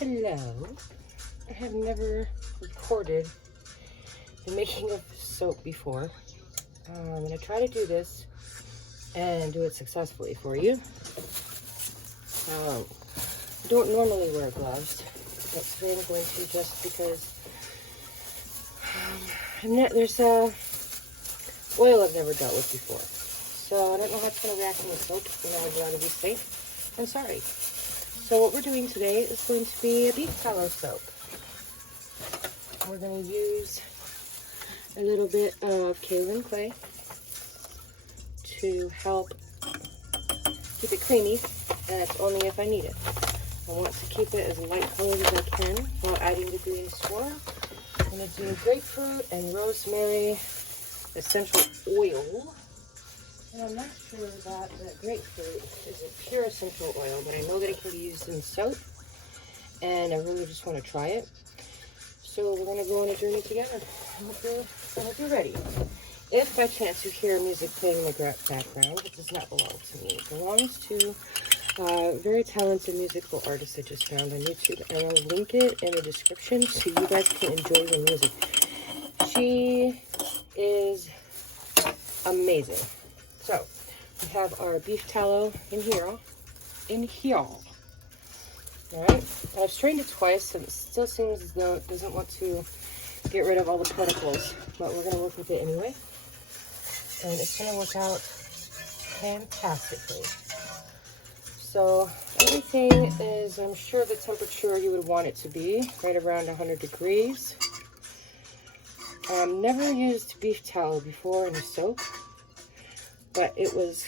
Hello. I have never recorded the making of soap before. I'm going to try to do this and do it successfully for you. I don't normally wear gloves, but today I'm going to just because there's oil I've never dealt with before. So I don't know how it's going to react in the soap, and I'd rather be safe than sorry. So what we're doing today is going to be a beef tallow soap. We're going to use a little bit of kaolin clay to help keep it creamy, and it's only if I need it. I want to keep it as light colored as I can while adding the green swirl. I'm going to do grapefruit and rosemary essential oil. And I'm not sure that grapefruit is a pure essential oil, but I know that it can be used in soap, and I really just want to try it. So we're going to go on a journey together. I hope you're ready. If by chance you hear music playing in the background, it does not belong to me. It belongs to a very talented musical artist I just found on YouTube, and I'll link it in the description so you guys can enjoy the music. She is amazing. So, we have our beef tallow in here. Alright, I've strained it twice, and it still seems as though it doesn't want to get rid of all the particles, but we're going to work with it anyway. And it's going to work out fantastically. So, everything is, I'm sure, the temperature you would want it to be, right around 100 degrees. Never used beef tallow before in a soap, but it was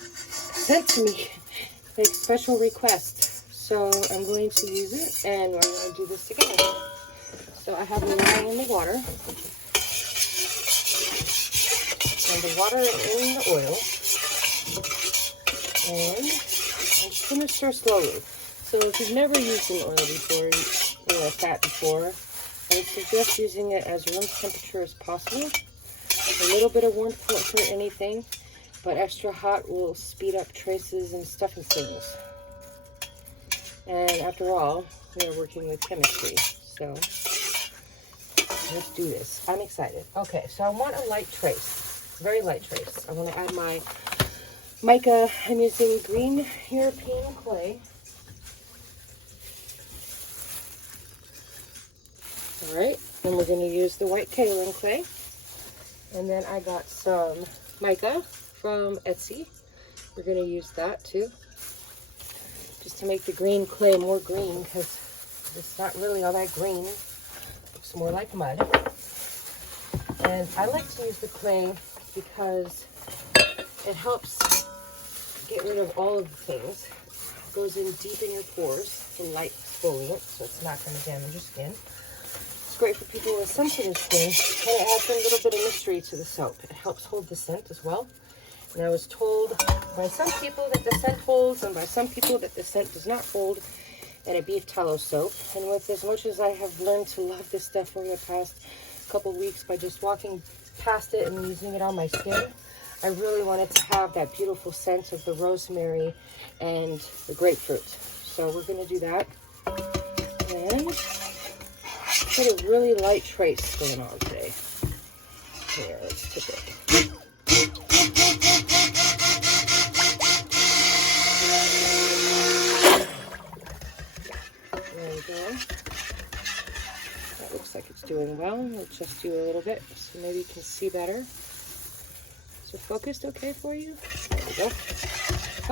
sent to me like special request, so I'm going to use it, and we're going to do this together. So I have it lying in the water, and the water in the oil, and I'm just going to stir slowly. So if you've never used an oil before, or fat before, I would suggest using it as room temperature as possible. A little bit of warmth won't hurt anything, but extra hot will speed up traces and stuff and things. And after all, we are working with chemistry, so let's do this. I'm excited. Okay, so I want a light trace, very light trace. I want to add my mica. I'm using green European clay. All right, then we're going to use the white kaolin clay. And then I got some mica from Etsy. We're going to use that too, just to make the green clay more green, because it's not really all that green. It looks more like mud. And I like to use the clay because it helps get rid of all of the things. It goes in deep in your pores, the light exfoliant, so it's not going to damage your skin. It's great for people with sensitive skin, and it adds a little bit of mystery to the soap. It helps hold the scent as well. And I was told by some people that the scent holds, and by some people that the scent does not hold in a beef tallow soap. And with as much as I have learned to love this stuff over the past couple weeks by just walking past it and using it on my skin, I really wanted to have that beautiful scent of the rosemary and the grapefruit. So we're going to do that. And get a really light trace going on today. Here, let's tip it. There we go. That looks like it's doing well. We'll just do a little bit so maybe you can see better. Is it focused okay for you? There we go.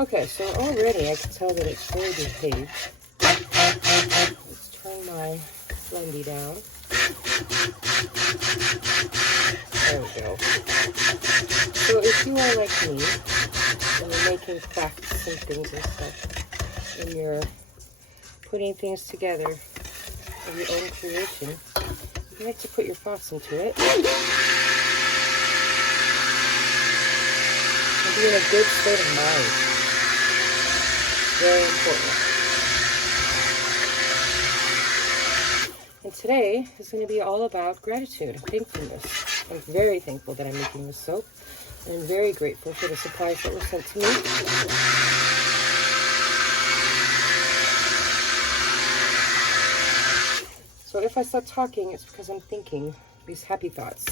Okay, so already I can tell that it's very behaved. Let's turn my blendy down. There we go. So if you are like me, and you're making crafts and things and stuff, and you're putting things together of your own creation, you like to put your thoughts into it. And be in a good state of mind. Very important. And today is going to be all about gratitude and thankfulness. I'm very thankful that I'm making this soap. And I'm very grateful for the supplies that were sent to me. if I stop talking, it's because I'm thinking these happy thoughts.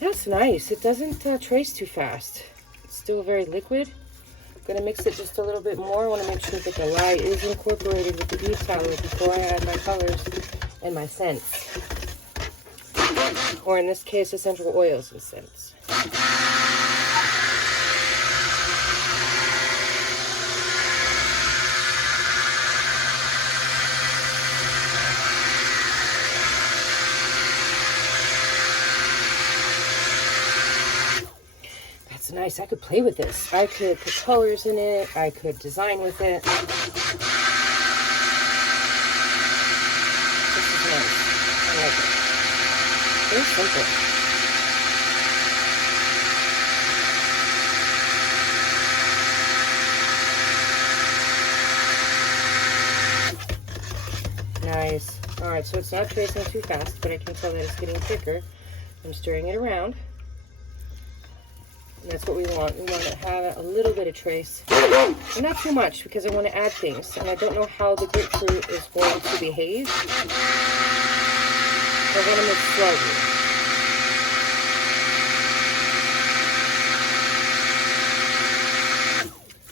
That's nice. It doesn't trace too fast. It's still very liquid. I'm going to mix it just a little bit more. I want to make sure that the lye is incorporated with the beef tallow before I add my colors and my scents. Or in this case, essential oils and scents. That's nice. I could play with this. I could put colors in it. I could design with it. This is nice. I like it. Very simple. Nice. Alright, so it's not tracing too fast, but I can tell that it's getting thicker. I'm stirring it around. And that's what we want. We want to have a little bit of trace. And not too much, because I want to add things. And I don't know how the grapefruit is going to behave. We're going to mix slowly.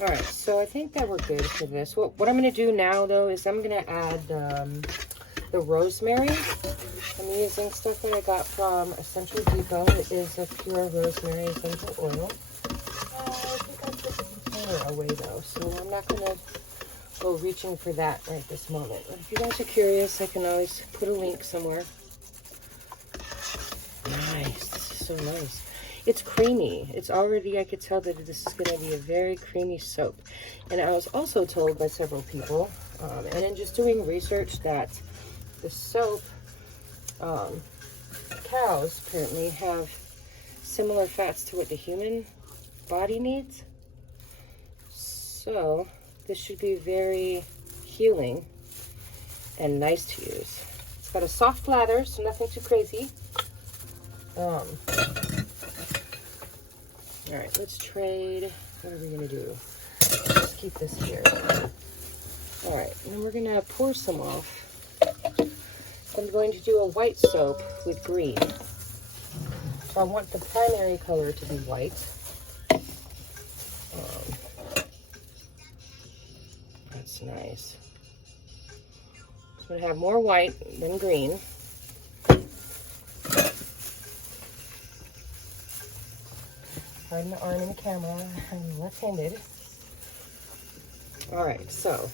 Alright, so I think that we're good for this. What I'm going to do now, though, is I'm going to add the rosemary. I'm using stuff that I got from Essential Depot. It is a pure rosemary essential oil. I think I put the container away, though, so I'm not going to go reaching for that right this moment. But if you guys are curious, I can always put a link somewhere. Nice. So nice. It's creamy. It's already, I could tell that this is going to be a very creamy soap. And I was also told by several people, and in just doing research, that the soap, cows apparently have similar fats to what the human body needs. So this should be very healing and nice to use. It's got a soft lather, so nothing too crazy. All right, let's trade. What are we gonna do? Let's keep this here. All right, and then we're gonna pour some off. I'm going to do a white soap with green. So I want the primary color to be white. That's nice. So I'm going to have more white than green. Pardon the arm in the camera. I'm left-handed. All right, so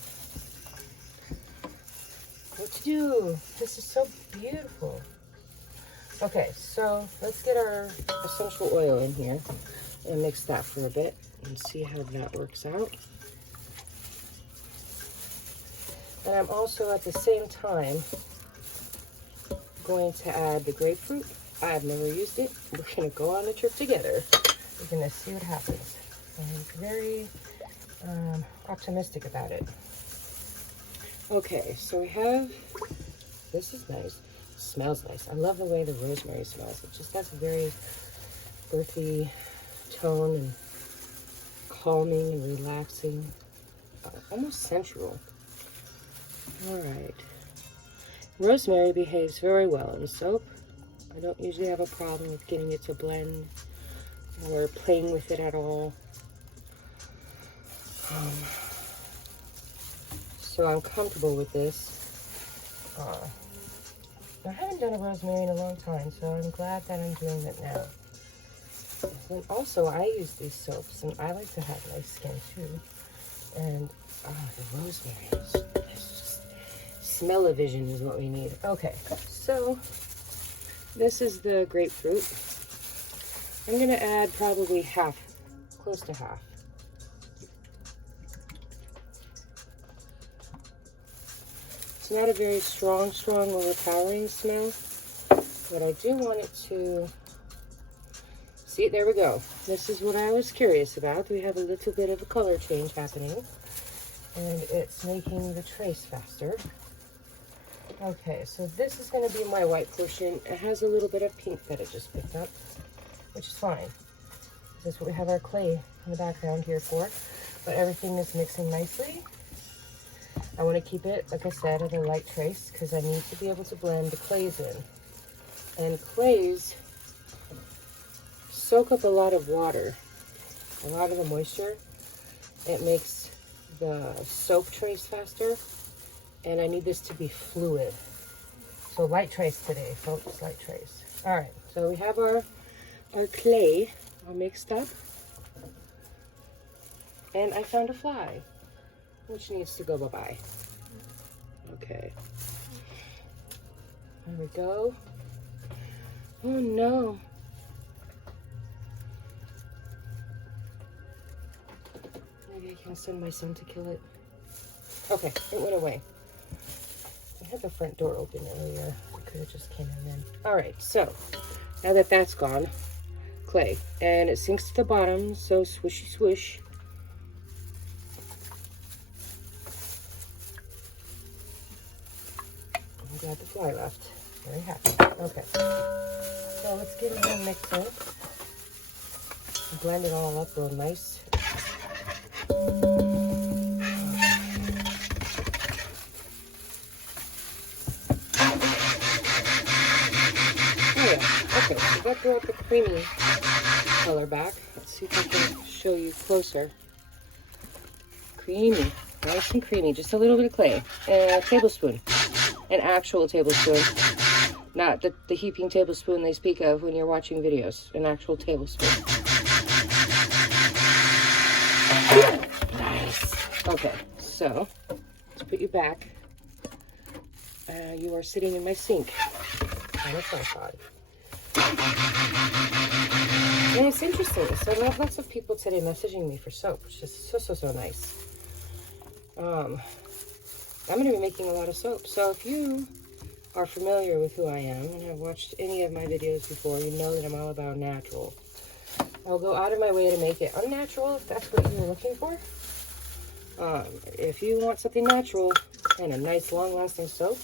what to do? This is so beautiful. Okay, so let's get our essential oil in here and mix that for a bit and see how that works out. And I'm also at the same time going to add the grapefruit. I've never used it. We're gonna go on a trip together. We're gonna see what happens. I'm very optimistic about it. Okay, so we have, this is nice. It smells nice. I love the way the rosemary smells. It just has a very earthy tone and calming and relaxing, almost sensual. All right. Rosemary behaves very well in soap. I don't usually have a problem with getting it to blend or playing with it at all. So I'm comfortable with this. I haven't done a rosemary in a long time, so I'm glad that I'm doing it now. And also, I use these soaps, and I like to have nice skin too. And the rosemary is just smell-o-vision is what we need. Okay, so this is the grapefruit. I'm gonna add probably half, close to half. It's not a very strong, overpowering smell, but I do want it to, see, there we go. This is what I was curious about. We have a little bit of a color change happening, and it's making the trace faster. Okay, so this is gonna be my white portion. It has a little bit of pink that it just picked up, which is fine. This is what we have our clay in the background here for, but everything is mixing nicely. I want to keep it, like I said, at a light trace because I need to be able to blend the clays in. And clays soak up a lot of water, a lot of the moisture. It makes the soap trace faster, and I need this to be fluid. So light trace today, folks, light trace. All right, so we have our clay all mixed up. And I found a fly, which needs to go bye-bye. Okay. There we go. Oh no. Maybe I can send my son to kill it. Okay, it went away. I had the front door open earlier. I could have just came in then. All right, so now that that's gone, clay. And it sinks to the bottom, so swishy swish. I'm glad the fly left. Very happy. Okay. So let's get it in mixing. Blend it all up real nice. Okay, so that brought the creamy color back. Let's see if I can show you closer. Creamy, nice and creamy. Just a little bit of clay. A tablespoon. An actual tablespoon. Not the heaping tablespoon they speak of when you're watching videos. An actual tablespoon. Nice. Okay, so let's put you back. You are sitting in my sink. Oh, that's not odd. And it's interesting. So I have lots of people today messaging me for soap, which is so nice. I'm going to be making a lot of soap. So if you are familiar with who I am and have watched any of my videos before, you know that I'm all about natural. I'll go out of my way to make it unnatural if that's what you're looking for. If you want something natural and a nice long-lasting soap,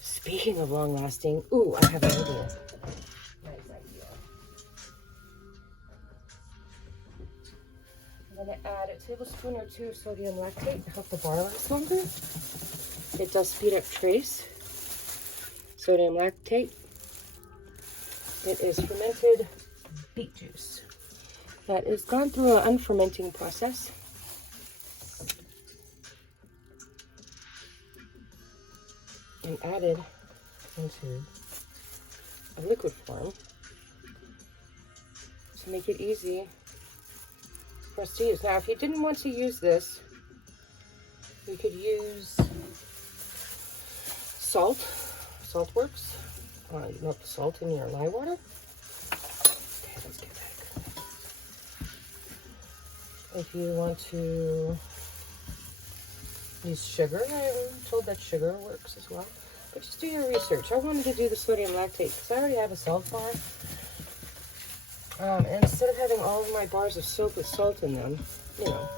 speaking of long-lasting, ooh, I have an idea. Nice idea. I'm going to add a tablespoon or two of sodium lactate to help the bar last longer. It does speed up trace. Sodium lactate. It is fermented beet juice that is gone through an unfermenting process. And added into a liquid form to make it easy for us to use. Now, if you didn't want to use this, you could use salt. Salt works. You melt the salt in your lye water. Okay, let's get back. If you want to use sugar, I'm told that sugar works as well. But just do your research. I wanted to do the sodium lactate because I already have a salt bar. And instead of having all of my bars of soap with salt in them, you know,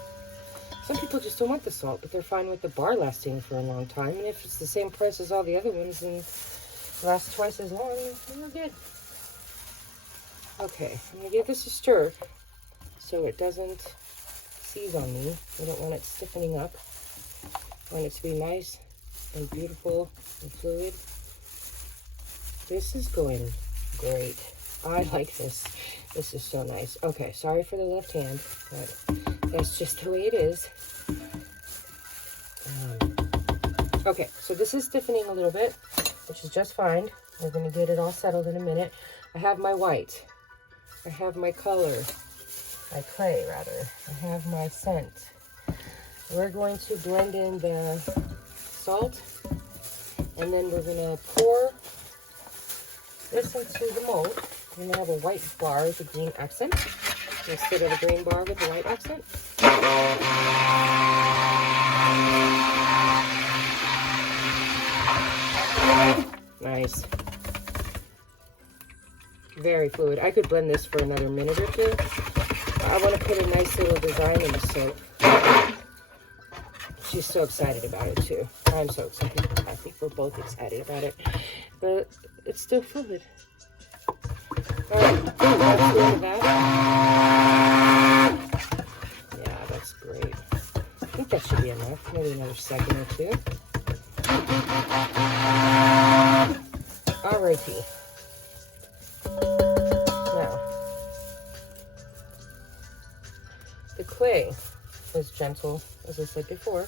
some people just don't want the salt, but they're fine with the bar lasting for a long time. And if it's the same price as all the other ones and lasts twice as long, we're good. Okay, I'm going to give this a stir so it doesn't seize on me. I don't want it stiffening up. I want it to be nice and beautiful and fluid. This is going great. I like this. This is so nice. Okay, sorry for the left hand, but that's just the way it is. Okay, so this is stiffening a little bit, which is just fine. We're going to get it all settled in a minute. I have my white. I have my color. My clay, rather. I have my scent. We're going to blend in the salt, and then we're going to pour this into the mold. We're going to have a white bar with a green accent instead of a green bar with a white accent. Nice. Very fluid. I could blend this for another minute or two. I want to put a nice little design in the soap. She's so excited about it too. I'm so excited. I think we're both excited about it. But it's still fluid. Alright, that's the end of that. Yeah, that's great. I think that should be enough. Maybe another second or two. Alrighty. Now, the clay is gentle, as I said before,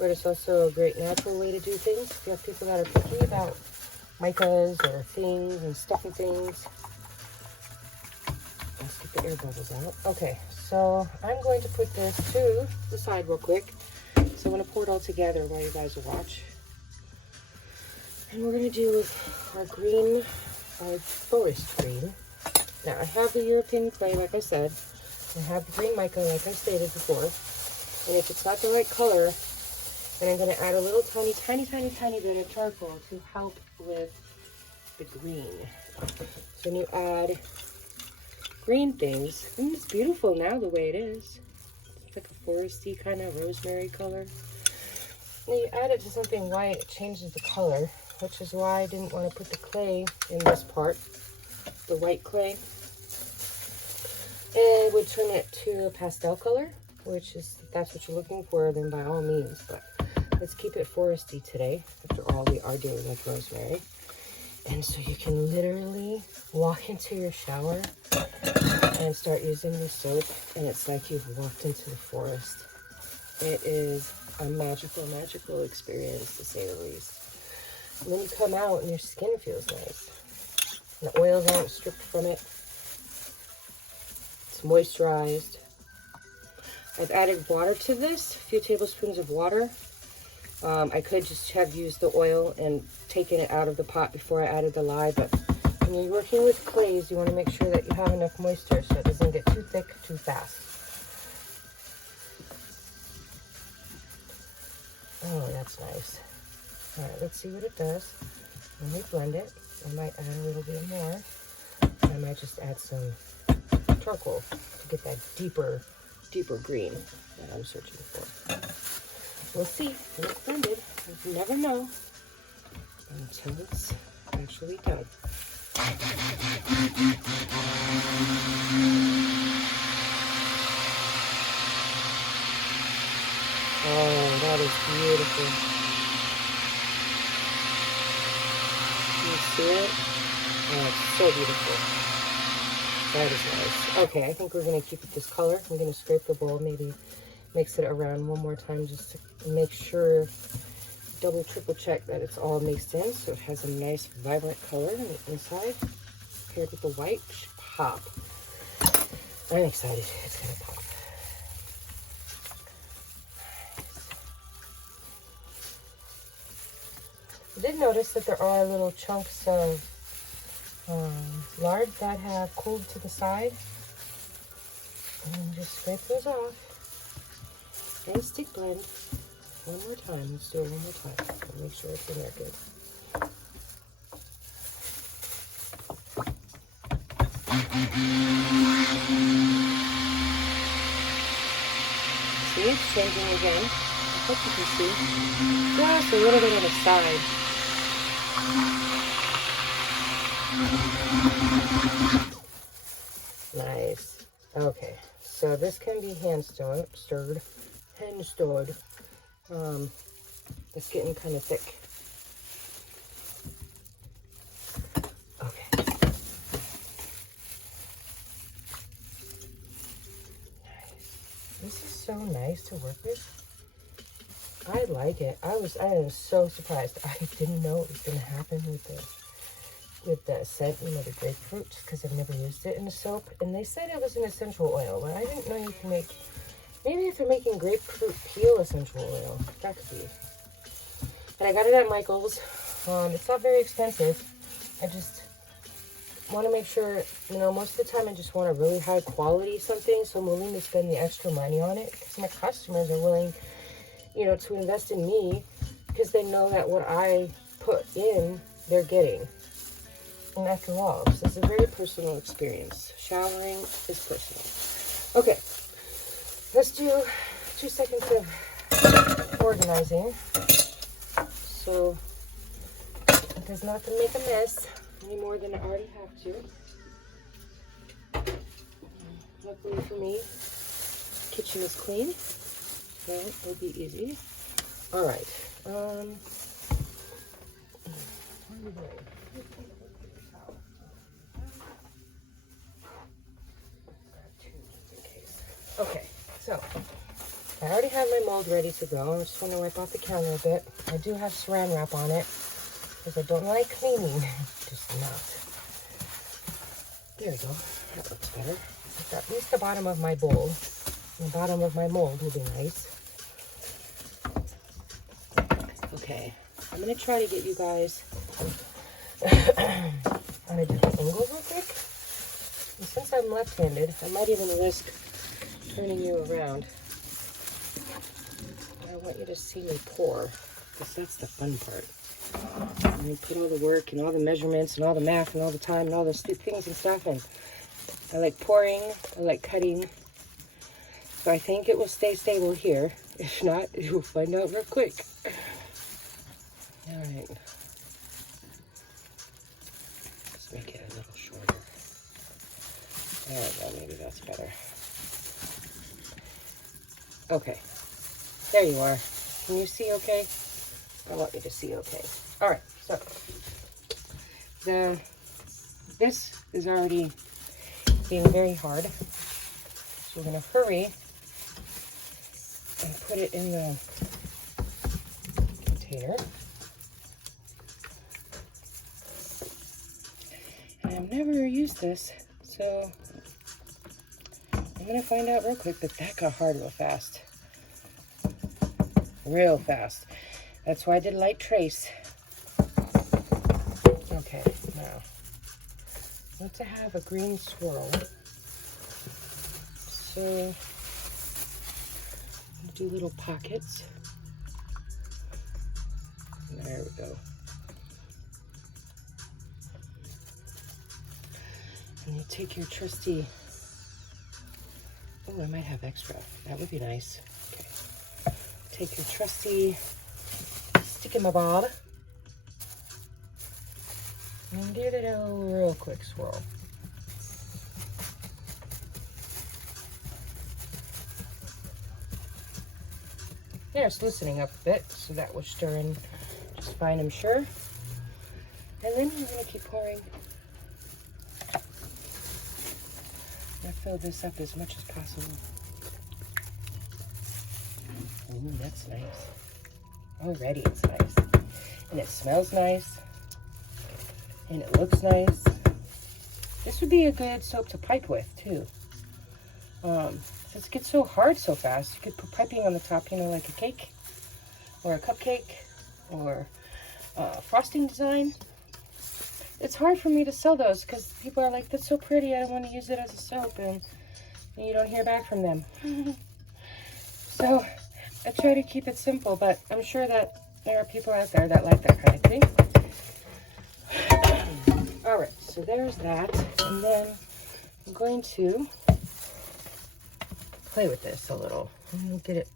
but it's also a great natural way to do things. If you have people that are picky about micas or things and stuffy things. Let's get the air bubbles out. Okay, so I'm going to put this to the side real quick. So I'm going to pour it all together while you guys watch. And we're going to do our green, our forest green. Now I have the European clay, like I said. I have the green mica, like I stated before. And if it's not the right color, then I'm going to add a little tiny bit of charcoal to help with the green. So when you add green things, and it's beautiful now the way it is. It's like a foresty kind of rosemary color. When you add it to something white, it changes the color, which is why I didn't want to put the clay in this part, the white clay. And it would turn it to a pastel color, which is, if that's what you're looking for, then by all means. But let's keep it foresty today. After all, we are doing with rosemary. And so you can literally walk into your shower and start using the soap, and it's like you've walked into the forest. It is a magical experience, to say the least. And then you come out and your skin feels nice. And the oils aren't stripped from it. It's moisturized. I've added water to this, a few tablespoons of water. I could just have used the oil and taken it out of the pot before I added the lye, but when you're working with clays, you want to make sure that you have enough moisture so it doesn't get too thick too fast. Oh, that's nice. All right, let's see what it does. When we blend it, I might add a little bit more. I might just add some charcoal to get that deeper green that I'm searching for. We'll see when it's blended. You never know until it's actually done. Oh, that is beautiful. Can you see it? Oh, it's so beautiful. That is nice. Okay, I think we're going to keep it this color. I'm going to scrape the bowl, maybe mix it around one more time just to make sure, double, triple check that it's all mixed in so it has a nice vibrant color on the inside paired with the white. Pop. I'm excited. It's going to pop. I did notice that there are little chunks of lard that have cooled to the side. And just scrape those off. And stick blend one more time. Let's do it one more time. And make sure it's in there good. See, it's changing again. I hope you can see. Just a little bit on the side. Nice. Okay, so this can be hand stirred. It's getting kind of thick. Okay. Nice. This is so nice to work with. I like it. I was so surprised. I didn't know it was going to happen with the scent, you know, the grapefruit, just because I've never used it in a soap. And they said it was an essential oil, but I didn't know you can make, maybe if they're making grapefruit peel essential oil, that could be. And I got it at Michael's. It's not very expensive. I just want to make sure, you know, most of the time I just want a really high quality something, so I'm willing to spend the extra money on it because my customers are willing, you know, to invest in me because they know that what I put in, they're getting. And after all, this is a very personal experience. Showering is personal. Okay, let's do 2 seconds of organizing. So it does not make a mess any more than I already have to. Luckily for me, the kitchen is clean. So it'll be easy. All right. What are you doing? Okay, so I already have my mold ready to go. I just want to wipe out the counter a bit. I do have saran wrap on it because I don't like cleaning. Just not. There we go. That looks better. At least the bottom of my bowl. The bottom of my mold will be nice. Okay, I'm going to try to get you guys on a different angle real quick. And since I'm left-handed, I might even risk turning you around. I want you to see me pour, because that's the fun part. And you put all the work and all the measurements and all the math and all the time and all those things and stuff. And I like pouring, I like cutting. So I think it will stay stable here. If not, you'll find out real quick. All right. Let's make it a little shorter. There we go, maybe that's better. Okay, there you are. Can you see okay? I want you to see okay. All right, so this is already being very hard. So we're gonna hurry and put it in the container. And I've never used this, so I'm gonna find out real quick, but that got hard real fast. Real fast. That's why I did light trace. Okay, now, I want to have a green swirl. So, I'll do little pockets. There we go. And you take your trusty, oh, I might have extra. That would be nice. Okay. Take your trusty stick-em-a-bob and give it a real quick swirl. Yeah, it's loosening up a bit, so that will stir in just fine, I'm sure. And then we're going to keep pouring. I'm going to fill this up as much as possible. Ooh, that's nice. Already it's nice. And it smells nice. And it looks nice. This would be a good soap to pipe with, too. Since it gets so hard so fast, you could put piping on the top, you know, like a cake. Or a cupcake. Or frosting design. It's hard for me to sell those because people are like, that's so pretty, I don't want to use it as a soap. And you don't hear back from them. So I try to keep it simple, but I'm sure that there are people out there that like that kind of thing. All right, so there's that. And then I'm going to play with this a little. I'm going to get it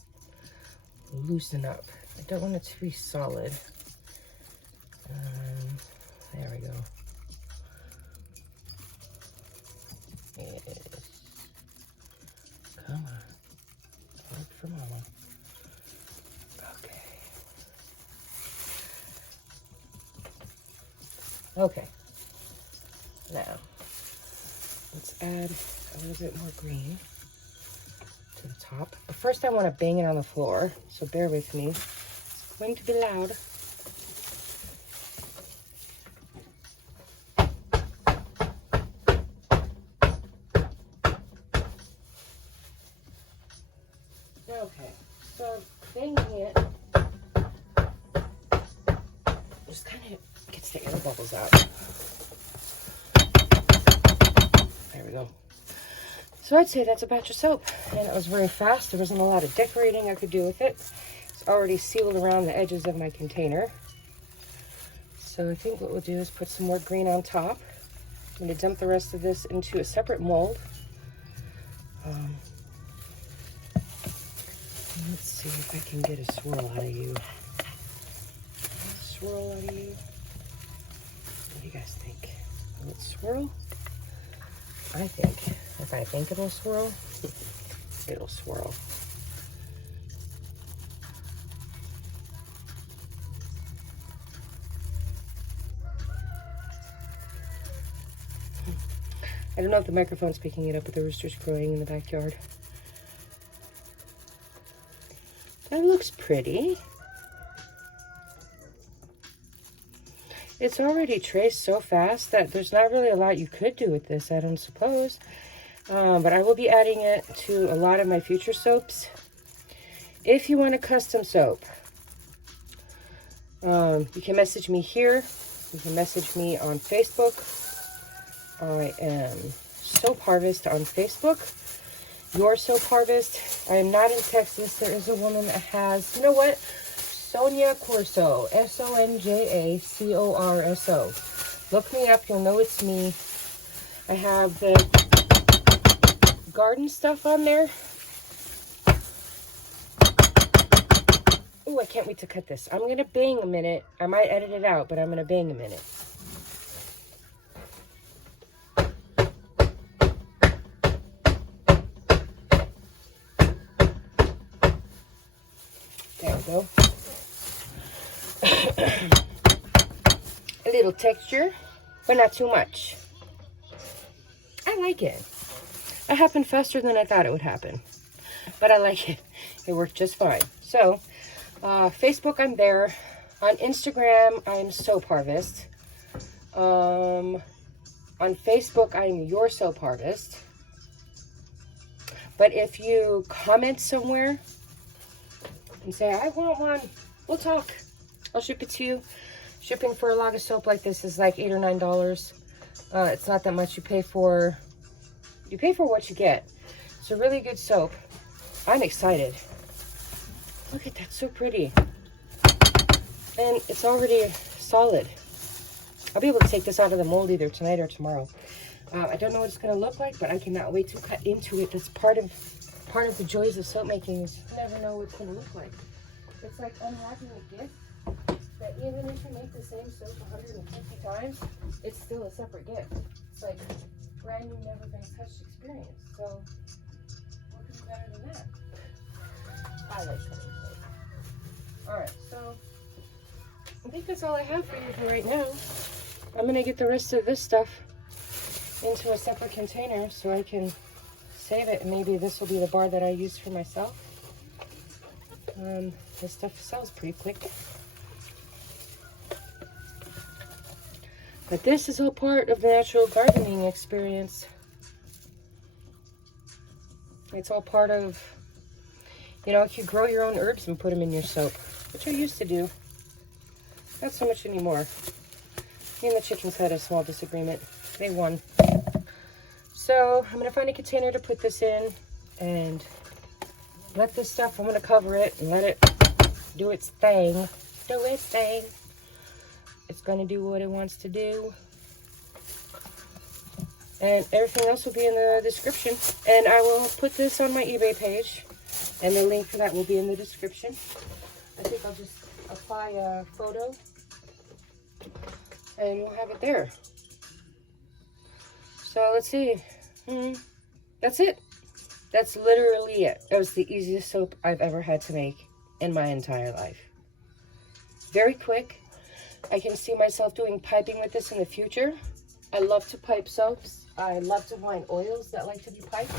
loosen up. I don't want it to be solid. There we go. Yes. Come on. Work for mama. Okay. Okay. Now, let's add a little bit more green to the top. But first I want to bang it on the floor, so bear with me. It's going to be loud. Okay, so banging it just kind of gets the air bubbles out. There we go. So I'd say that's a batch of soap, and it was very fast. There wasn't a lot of decorating I could do with it. It's already sealed around the edges of my container. So I think what we'll do is put some more green on top. I'm going to dump the rest of this into a separate mold. Let's see if I can get a swirl out of you. Swirl out of you. What do you guys think? Will it swirl? I think if I think it'll swirl, it'll swirl. I don't know if the microphone's picking it up, but the rooster's crowing in the backyard. That looks pretty. It's already traced so fast that there's not really a lot you could do with this, I don't suppose. But I will be adding it to a lot of my future soaps. If you want a custom soap, you can message me here. You can message me on Facebook. I am Soap Harvest on Facebook. Your Soap Harvest. I am not in Texas. There is a woman that has, you know what? Sonia Corso. S-O-N-J-A-C-O-R-S-O. Look me up. You'll know it's me. I have the garden stuff on there. Oh, I can't wait to cut this. I'm going to bang a minute. I might edit it out, but I'm going to bang a minute. There we go. A little texture, but not too much. I like it. It happened faster than I thought it would happen. But I like it. It worked just fine. So, Facebook, I'm there. On Instagram, I'm Soap Harvest. On Facebook, I'm Your Soap Harvest. But if you comment somewhere and say, I want one, we'll talk. I'll ship it to you. Shipping for a log of soap like this is like $8 or $9. It's not that much. You pay for what you get. It's a really good soap. I'm excited. Look at that, so pretty. And it's already solid. I'll be able to take this out of the mold either tonight or tomorrow. I don't know what it's going to look like, but I cannot wait to cut into it. That's part of the joys of soap making is you never know what it's going to look like. It's like unwrapping a gift that even if you make the same soap 150 times, it's still a separate gift. It's like brand new, never been touched experience. So what could be better than that? I like cutting soap. Alright, so I think that's all I have for you for right now. I'm going to get the rest of this stuff into a separate container so I can save it, and maybe this will be the bar that I use for myself. This stuff sells pretty quick. But this is all part of the natural gardening experience. It's all part of, you know, you could grow your own herbs and put them in your soap, which I used to do. Not so much anymore. Me and the chickens had a small disagreement. They won. So I'm going to find a container to put this in and let this stuff, I'm going to cover it and let it do its thing. Do its thing. It's going to do what it wants to do. And everything else will be in the description. And I will put this on my eBay page. And the link for that will be in the description. I think I'll just apply a photo. And we'll have it there. So let's see. That's it. That's literally it. That was the easiest soap I've ever had to make in my entire life. Very quick. I can see myself doing piping with this in the future. I love to pipe soaps. I love to find oils that like to be piped.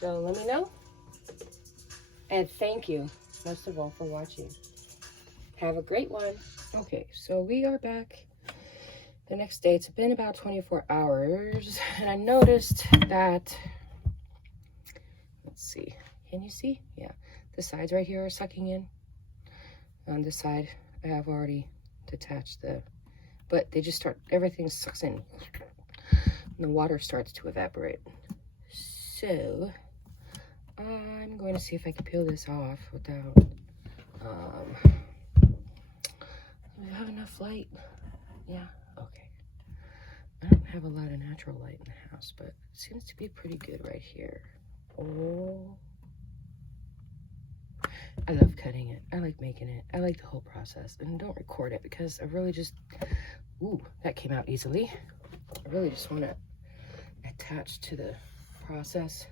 So let me know. And thank you, most of all, for watching. Have a great one. Okay, so we are back the next day. It's been about 24 hours. And I noticed that, let's see. Can you see? Yeah. The sides right here are sucking in. On this side, I have already detached but they just start, everything sucks in. And the water starts to evaporate. So, I'm going to see if I can peel this off without, do we have enough light? Yeah, okay. I don't have a lot of natural light in the house, but it seems to be pretty good right here. Oh. I love cutting it. I like making it. I like the whole process. And don't record it because I really just, ooh, that came out easily. I really just want to attach to the process.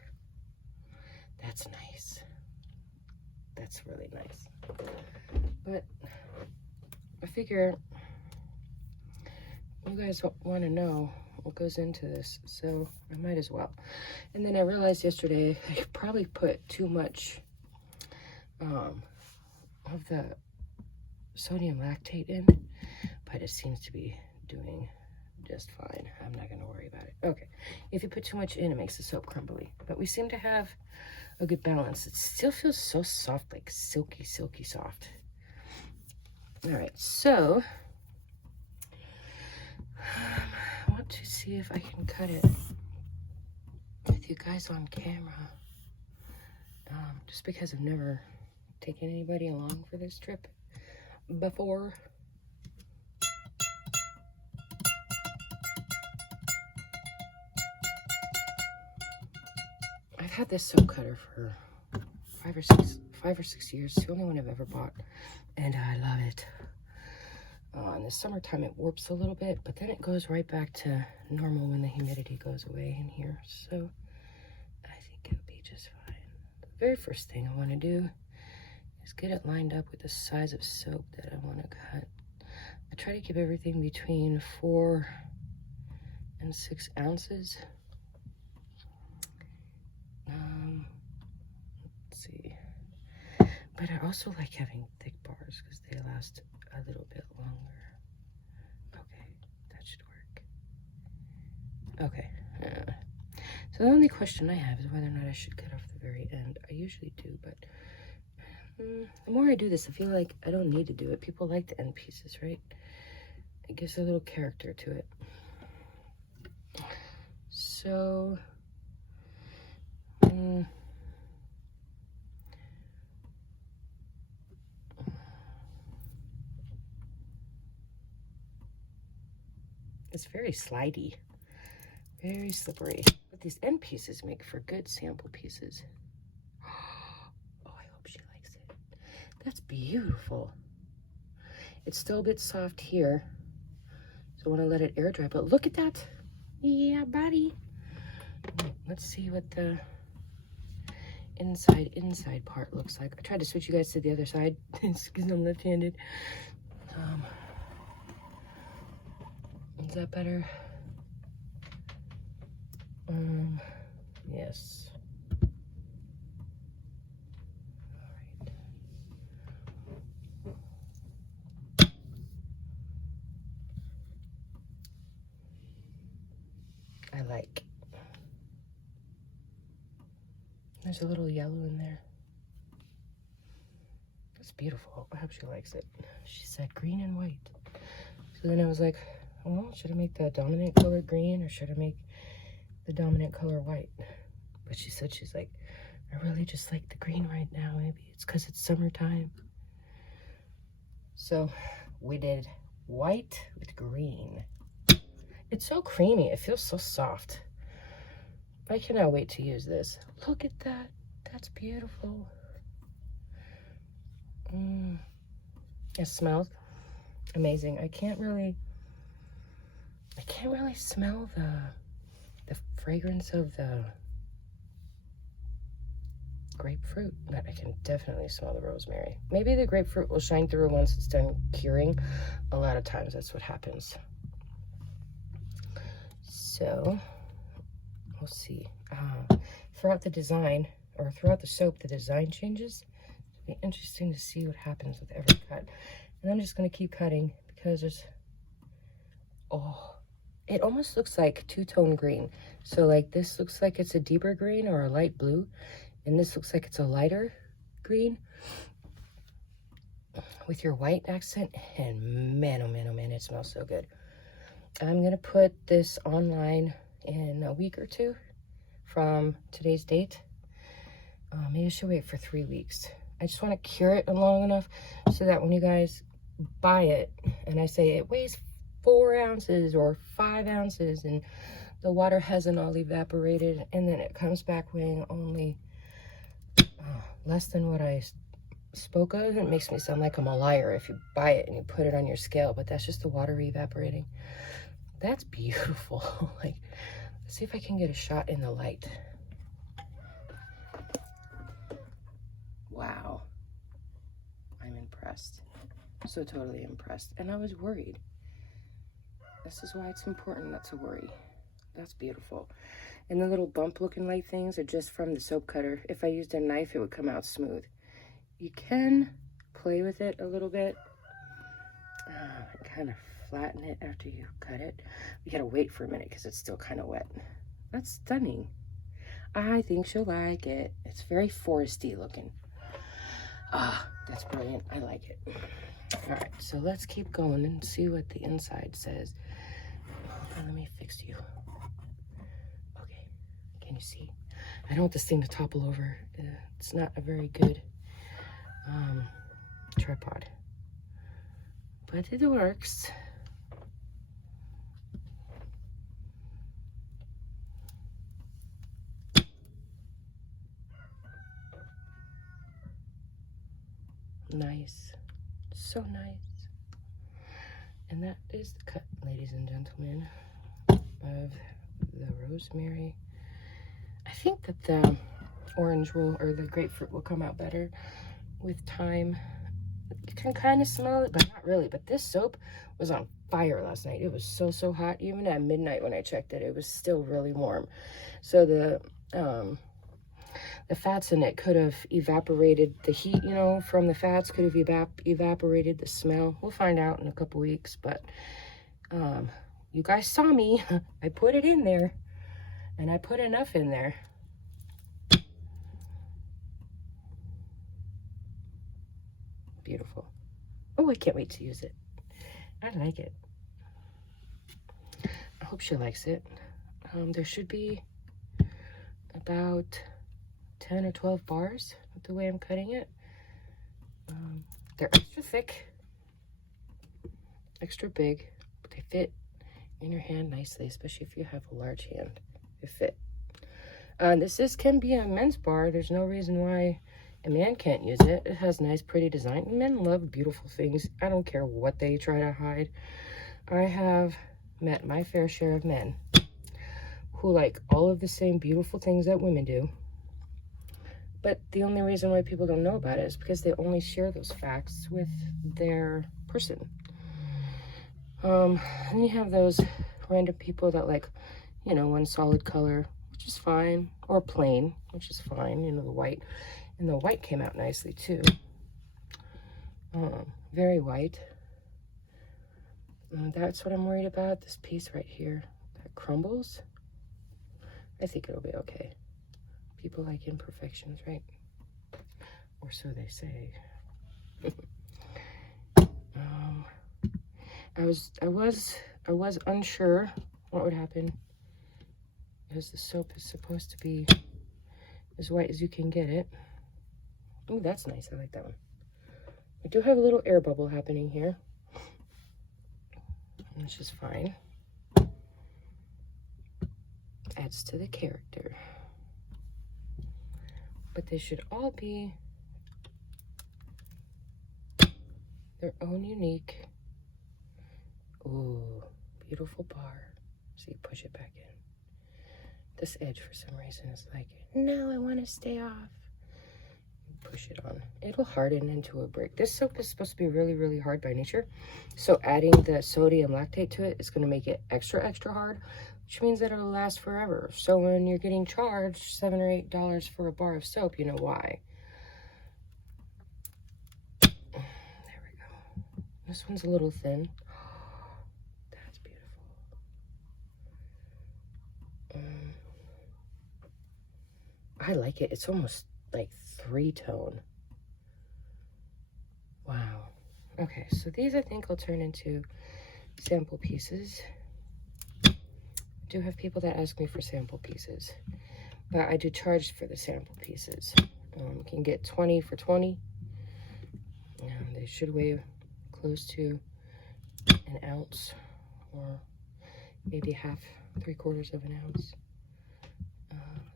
That's nice. That's really nice. But I figure you guys want to know what goes into this, so I might as well. And then I realized yesterday I could probably put too much of the sodium lactate in, but it seems to be doing just fine. I'm not going to worry about it. Okay, if you put too much in, it makes the soap crumbly, but we seem to have a good balance. It still feels so soft, like silky, silky soft. All right, so I want to see if I can cut it with you guys on camera, just because I've never taken anybody along for this trip before. I've had this soap cutter for 5 or 6 years. It's the only one I've ever bought, and I love it. In the summertime, it warps a little bit, but then it goes right back to normal when the humidity goes away in here. So I think it'll be just fine. The very first thing I want to do is get it lined up with the size of soap that I want to cut. I try to keep everything between 4 and 6 ounces. Let's see. But I also like having thick bars because they last a little bit longer. Okay, that should work. Okay. So the only question I have is whether or not I should cut off the very end. I usually do, but the more I do this, I feel like I don't need to do it. People like the end pieces, right? It gives a little character to it. So, it's very slidey, very slippery. But these end pieces make for good sample pieces. Oh, I hope she likes it. That's beautiful. It's still a bit soft here, so I want to let it air dry. But look at that. Yeah, buddy. Let's see what the inside part looks like. I tried to switch you guys to the other side because I'm left-handed. Is that better? Yes. All right. I like. There's a little yellow in there. That's beautiful. I hope she likes it. She said green and white. So then I was like, well, should I make the dominant color green or should I make the dominant color white? But she said, she's like, I really just like the green right now. Maybe it's because it's summertime. So we did white with green. It's so creamy. It feels so soft. I cannot wait to use this. Look at that. That's beautiful. It smells amazing. I can't really smell the fragrance of the grapefruit, but I can definitely smell the rosemary. Maybe the grapefruit will shine through once it's done curing. A lot of times that's what happens. So we'll see. Throughout the design, or throughout the soap, the design changes. It'll be interesting to see what happens with every cut. And I'm just going to keep cutting because there's, oh, it almost looks like two-tone green. So like this looks like it's a deeper green or a light blue, and this looks like it's a lighter green with your white accent. And man, oh man, oh man, it smells so good. I'm going to put this online in a week or two from today's date. Maybe I should wait for 3 weeks. I just want to cure it long enough so that when you guys buy it and I say it weighs 4 ounces or 5 ounces and the water hasn't all evaporated, and then it comes back weighing only less than what I spoke of, it makes me sound like I'm a liar if you buy it and you put it on your scale, but that's just the water evaporating. That's beautiful. Like, let's see if I can get a shot in the light. Wow. I'm impressed. So totally impressed. And I was worried. This is why it's important not to worry. That's beautiful. And the little bump looking like things are just from the soap cutter. If I used a knife, it would come out smooth. You can play with it a little bit. And kind of flatten it after you cut it. You gotta wait for a minute because it's still kind of wet. That's stunning. I think she'll like it. It's very foresty looking. Ah, that's brilliant. I like it. All right, so let's keep going and see what the inside says. Let me fix you. Okay, can you see? I don't want this thing to topple over. It's not a very good tripod, but it works. Nice, so nice. And that is the cut, ladies and gentlemen, of the rosemary. I think that the orange will, or the grapefruit will come out better with time. You can kind of smell it, but not really. But this soap was on fire last night. It was so hot. Even at midnight when I checked it, it was still really warm. So the fats in it could have evaporated the heat, you know, from the fats, could have evaporated the smell. We'll find out in a couple weeks, but you guys saw me. I put it in there, and I put enough in there. Beautiful. Oh, I can't wait to use it. I like it. I hope she likes it. There should be about 10 or 12 bars with the way I'm cutting it. They're extra thick, extra big, but they fit in your hand nicely, especially if you have a large hand. They fit. This can be a men's bar. There's no reason why a man can't use it. It has nice, pretty design. Men love beautiful things. I don't care what they try to hide. I have met my fair share of men who like all of the same beautiful things that women do. But the only reason why people don't know about it is because they only share those facts with their person. And you have those random people that like, you know, one solid color, which is fine, or plain, which is fine, you know, the white. And the white came out nicely too. Very white. That's what I'm worried about, this piece right here that crumbles. I think it'll be okay. People like imperfections, right? Or so they say. I was unsure what would happen, because the soap is supposed to be as white as you can get it. Oh, that's nice. I like that one. I do have a little air bubble happening here, which is fine. Adds to the character. But they should all be their own unique. Ooh, beautiful bar. So you push it back in. This edge, for some reason, is like, no, I want to stay off. Push it on. It'll harden into a brick. This soap is supposed to be really hard by nature. So adding the sodium lactate to it is going to make it extra hard, which means that it'll last forever. So when you're getting charged $7 or $8 for a bar of soap, you know why. There we go. This one's a little thin. That's beautiful. I like it. It's almost like 3-tone. Wow. Okay, so these I think I'll turn into sample pieces. I do have people that ask me for sample pieces, but I do charge for the sample pieces. You can get 20 for 20. They should weigh close to an ounce, or maybe half, 3/4 of an ounce.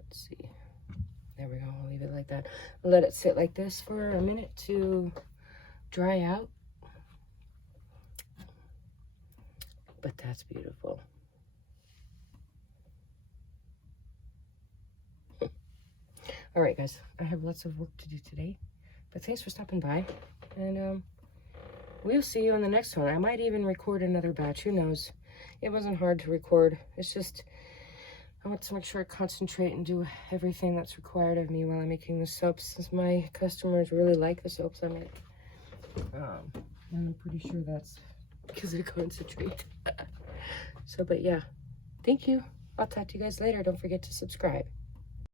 Let's see. There we go. I'll leave it like that. Let it sit like this for a minute to dry out. But that's beautiful. All right, guys. I have lots of work to do today. But thanks for stopping by. And we'll see you on the next one. I might even record another batch. Who knows? It wasn't hard to record. It's just I want to make sure I concentrate and do everything that's required of me while I'm making the soaps, since my customers really like the soaps I make. And I'm pretty sure that's because I concentrate. So, but yeah, thank you. I'll talk to you guys later. Don't forget to subscribe.